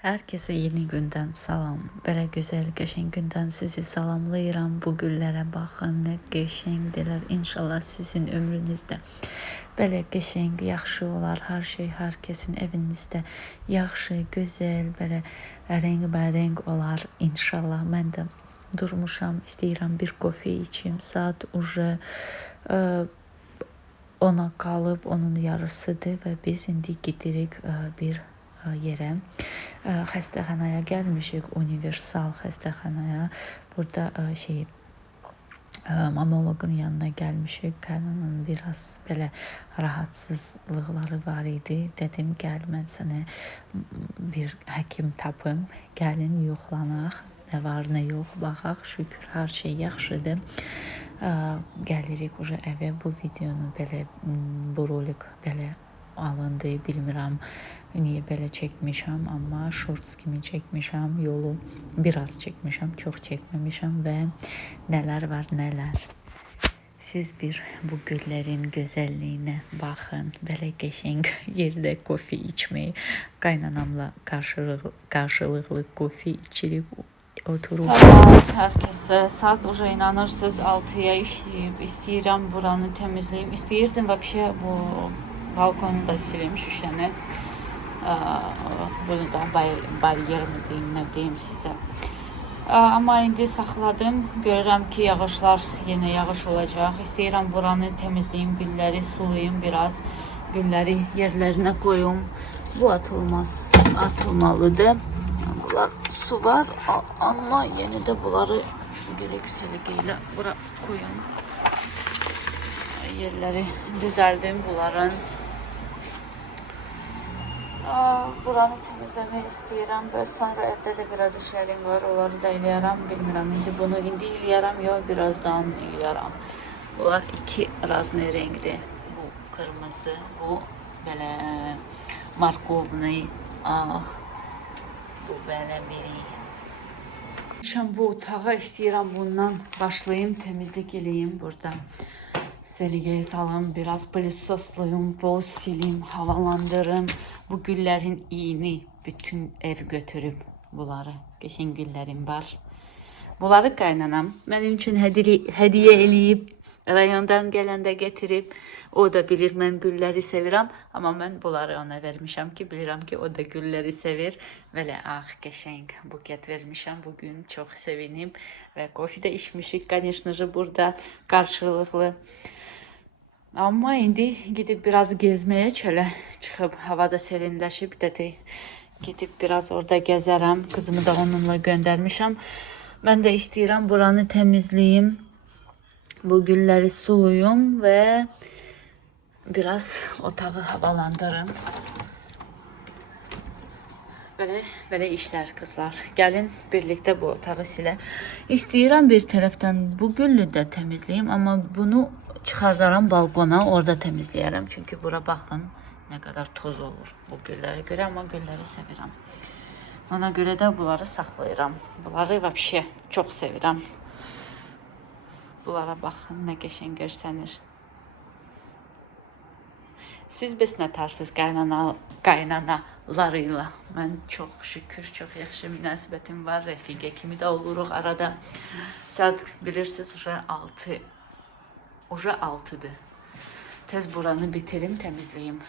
Herkese yeni günden salam. Belə gözəl, qəşəng gündən sizi salamlayıram. Bu güllərə baxın, nə qəşəngdilər. İnşallah sizin ömrünüzdə belə qəşəng, yaxşı olar. Hər şey hər kəsin evinizdə yaxşı, gözəl, belə rəngbərəng olar. İnşallah mən də durmuşam, istəyirəm bir kofe içim. Saat uje 10'a qalıb, onun yarısıdır və biz indi gedirik bir yerə. Xəstəxanaya gəlmişik, universal xəstəxanaya. Burada mamoloqun yanına gəlmişik. Qarnının biraz belə rahatsızlıqları var idi. Dedim, gəl mən sənə bir həkim tapım, gəlin yoxlanaq. Nə var, nə yox, baxaq. Şükür, hər şey yaxşıdır. Gəlirik uje evə. Bu videonu belə, bu rolik belə alındı, bilmirəm niyə belə çəkmişəm, amma shorts kimi çəkmişəm, yolu biraz çəkmişəm, çox çəkməmişəm və nələr var, nələr. Siz bir bu güllərin gözəlliyinə baxın, belə qəşəng yerdə kofe içməyi, qaynanamla qarşılıqlı kofe içirik, oturup. Salam hər kəsə. Saat uje inanırsınız 6'ya işləyib. İstəyirəm buranı təmizləyim. İstəyirdim vəbşə bu balkonu da silim, şüşəni. Bunu da baryer mi deyim, nə deyim sizə. Amma indi saxladım. Görürəm ki, yağışlar, yenə yağış olacaq. İstəyirəm buranı təmizləyim, gülləri sulayım biraz. Gülləri yerlərinə qoyum. Bu atılmalıdır. Bunlar su var, amma yenə də bunları gereksiz ilə bura koyum. Yerləri düzəldim bunların. Buranı təmizləmək istəyirəm və sonra evdə də biraz işlərim var, onları da eləyərəm, bilmirəm. İndi bunu eləyərəm, yox, birazdan eləyərəm. Bunlar iki razne renkdir. Bu kırmızı, bu belə markovni, bu belə biri. Şimdi bu otağa istəyirəm bundan başlayayım, təmizlik eləyim burada. Səliqəyə salım, biraz pilisosluyum, boz silim, havalandırım. Bu güllərin iyini bütün ev götürüb bunları. Qəşəng güllərim var. Bunları qaynanam mənim üçün hədiyyə eləyib, rayondan gələndə getirib. O da bilir mən gülləri sevirəm, amma mən bunları ona vermişəm ki, bilirəm ki, o da gülləri sevir. Belə qəşəng buket vermişəm bugün, çox sevinim və kofe də içmişik, конечно же, burada qarşılıqlı. Amma indi gidib biraz gezməyə çölə çıxıb, havada serinləşib dedi. Gidib biraz orada gəzərəm. Qızımı da onunla göndərmişəm. Mən də istəyirəm buranı təmizləyim. Bu gülləri suluyum və biraz otağı havalandırım. Belə işlər qızlar. Gəlin birlikdə bu otağı silə. İstəyirəm bir tərəfdən bu güllü də təmizləyim, amma bunu çıxardaram balkona, orada təmizləyərəm. Çünki bura baxın nə qədər toz olur bu güllərə görə, amma gülləri sevirəm. Ona görə də bunları saxlayıram. Bunları vəbşə çox sevirəm. Bunlara baxın, nə qəşəng görsənir. Siz bəs nə tarsız qaynanalarıyla? Mən çox şükür, çox yaxşı münasibətim var. Rəfiqə kimi də oluruq arada. Saat bilirsiniz, uje 6'dır. Tez buranı bitirim, təmizləyim.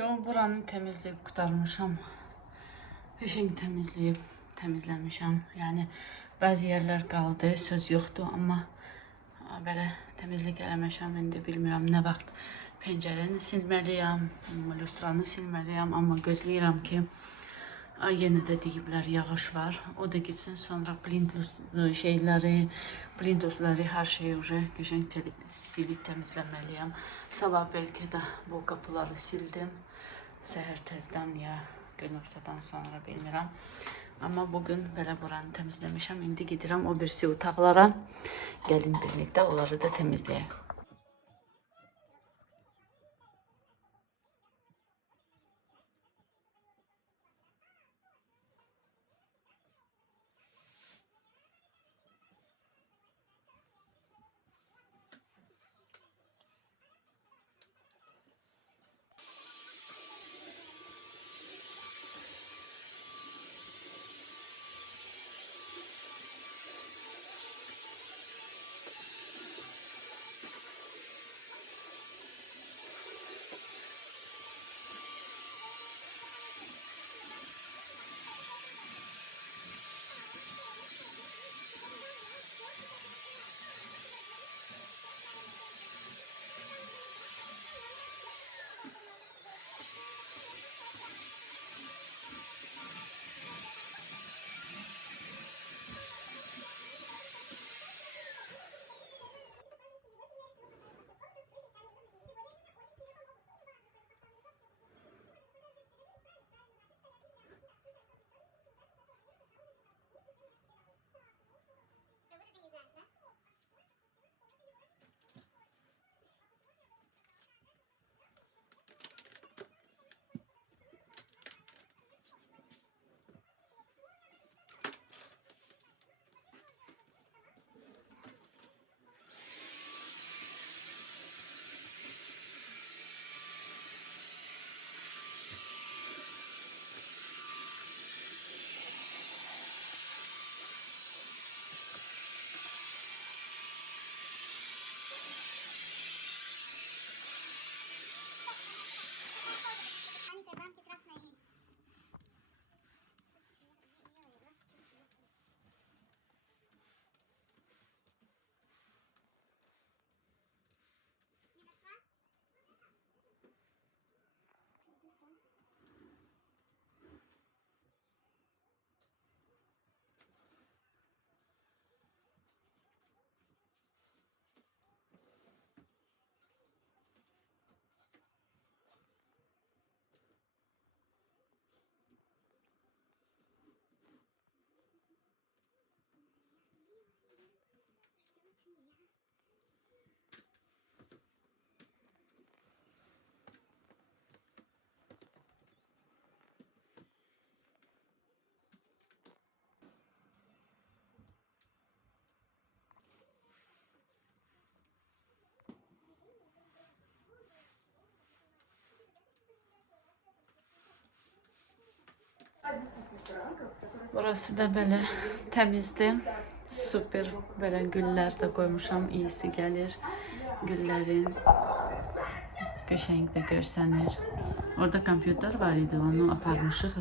Buranı təmizləyib qurtarmışam. Qəşəng təmizləmişəm. Yəni bəzi yerlər qaldı, söz yoxdur, amma belə təmizlik eləməşəm. İndi bilmirəm nə vaxt pəncərəni silməliyəm, lüstranı silməliyəm, amma gözləyirəm ki, yenə də deyiblər yağış var. O da gitsin, sonra plintosları, hər şeyi qəşəng silib təmizləməliyəm. Sabah bəlkə də bu qapıları sildim. Səhər tezdən ya günortadan sonra bilmirəm. Amma bugün belə buranı təmizləmişəm. İndi gedirəm o birisi otaqlara. Gəlin birlikdə onları da təmizləyək. Burası da belə təmizdir. Super. Belə güllər də qoymuşam. İyisi gəlir. Güllərin qəşəng də görsənir. Orada kompüter var idi. Onu aparmışıq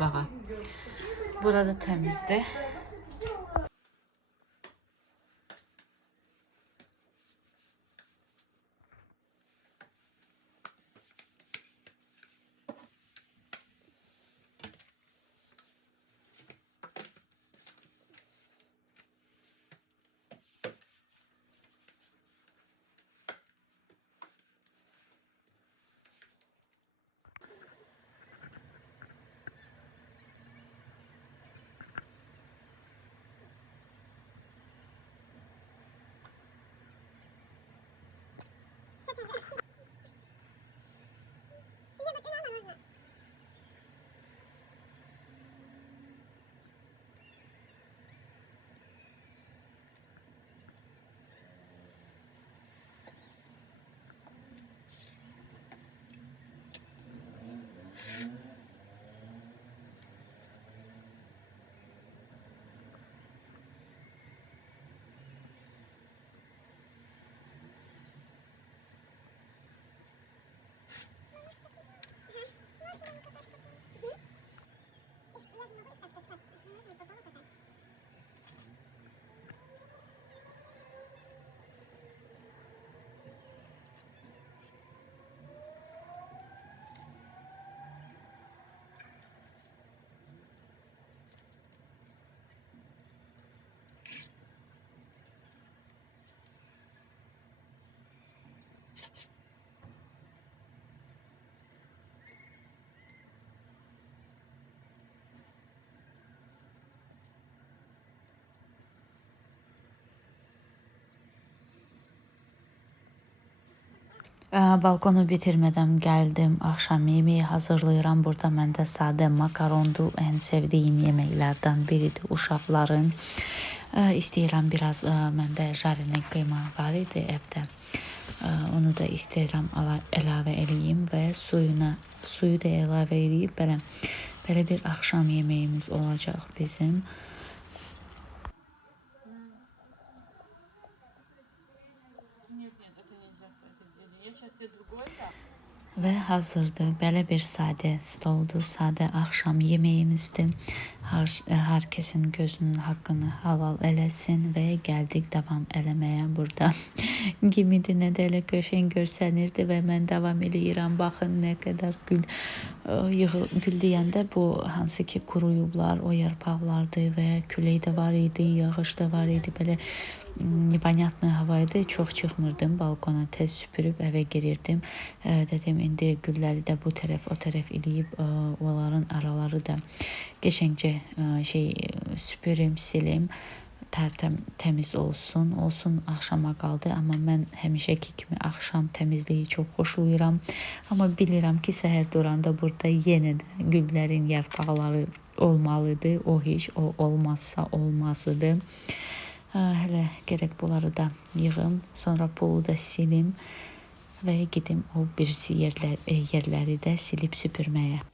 bağa. Burada təmizdir. Balkonu bitirmədən gəldim. Axşam yeməyi hazırlayıram. Burada məndə sadə makarondur. Ən sevdiyim yeməklərdən biridir uşaqların. İstəyirəm biraz məndə jarine qıyma var idi evdə. Onu da istəyirəm əlavə eləyim və suyu da əlavə eləyib belə bir axşam yeməyimiz olacaq bizim. Və hazırdır. Belə bir sadə stoldur, sadə axşam yeməyimizdir. Hər kəsin gözünün haqqını halal eləsin və gəldik davam eləməyə burada. Gimidir, nə də elə qəşəng görsənirdi və mən davam eləyirəm. Baxın nə qədər gül deyəndə bu hansı ki quruyublar, o yarpaqlardır və külək də var idi, yağış da var idi. Belə непонятный hava idi. Çox çıxmırdım. Balkona tez süpürüb evə girirdim. Dedim indi gülləri də bu tərəf, o tərəf eləyib onların araları da qəşəngcə süpürüm, silim. Təmiz olsun. Axşama qaldı, amma mən həmişəki kimi axşam təmizliyi çox xoşlayıram. Amma bilirəm ki, səhər duranda burada yenə də güllərin yarpaqları olmalıdır. O heç o olmazsa olmazıdır. Hələ gərək bunları da yığım, sonra pulu da silim və gedim o birisi yerləri də silib süpürməyə.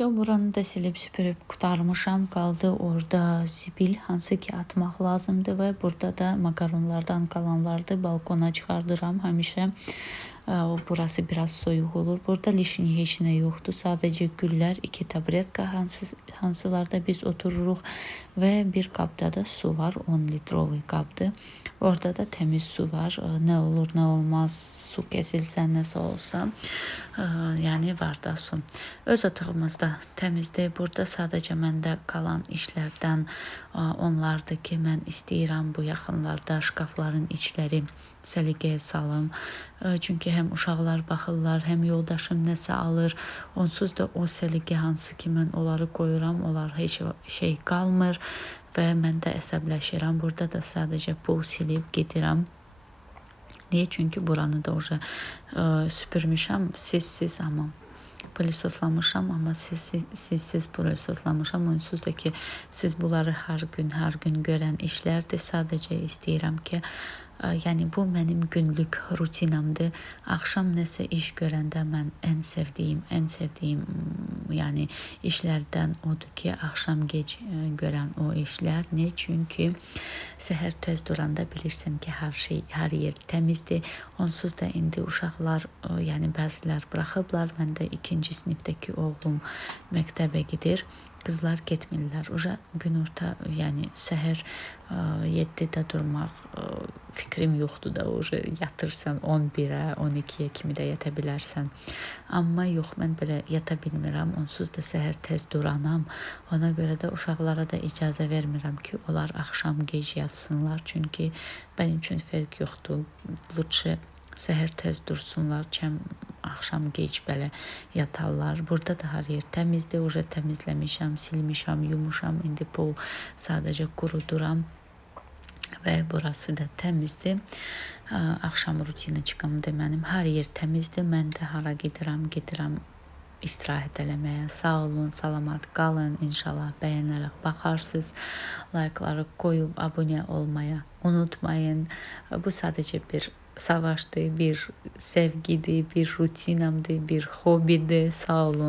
Buranı da silib süpürüb qutarmışam. Qaldı orada zibil, hansı ki atmaq lazımdır və burada da makaronlardan qalanlardır. Balkona çıxardıram həmişə. Burası biraz soyuq olur. Burada lişini heç nə yoxdur. Sadəcə güllər, 2 tabletka hansılarda biz otururuq və bir qabda da su var. 10 litrovi qabdır. Orada da təmiz su var. Nə olur, nə olmaz, su kəsilsə, nəsə olsa. Yəni var da su. Öz otağımız da təmizdir. Burada sadəcə məndə qalan işlərdən onlardır ki, mən istəyirəm bu yaxınlarda şkafların içləri səliqəyə salım. Çünki həm uşaqlar baxırlar, həm yoldaşım nəsə alır. Onsuz da o səliqə hansı ki mən onları qoyuram, onlar heç şey qalmır və mən də əsəbləşirəm. Burada da sadəcə pul silib gedirəm. Niyə? Çünki buranı da süpürmüşəm, siz amma pilisoslamışam, amma siz pilisoslamışam. Onsuz da ki siz bunları hər gün görən işlərdir. Sadəcə istəyirəm ki, yəni bu mənim günlük rutinamdır. Axşam nəsə iş görəndə mən ən sevdiyim yəni işlərdən odur ki, axşam gec görən o işlər. Ne? Çünki səhər tez duranda bilirsən ki, hər yer təmizdir. Onsuz da indi uşaqlar, yəni bəzilər buraxıblar. Mən də 2-ci sinifdəki oğlum məktəbə gedir. Qızlar getmirlər. Uca günorta, yəni səhər 7-də durmaq fikrim yoxdur da. Uca yatırsan 11-ə, 12-yə kimi də yata bilərsən. Amma yox, mən belə yata bilmirəm. Onsuz da səhər tez duranam. Ona görə də uşaqlara da icazə vermirəm ki, onlar axşam gec yatsınlar. Çünki mənim üçün fərq yoxdur. Lütfə səhər tez dursunlar, çəm axşam gec belə yatarlar. Burada da hər yer təmizdir. Uca təmizləmişəm, silmişəm, yumuşam. İndi pol sadəcə quruduram və burası da təmizdir. Axşam rutinçikamdır mənim. Hər yer təmizdir. Mən də hara gedirəm istirahət eləməyə. Sağ olun, salamat qalın. İnşallah bəyənərək baxarsınız. Like'ları qoyub abunə olmaya unutmayın. Bu sadəcə bir savaşdır, bir sevgidir, bir rutinamdır, bir hobidir. Sağ olun.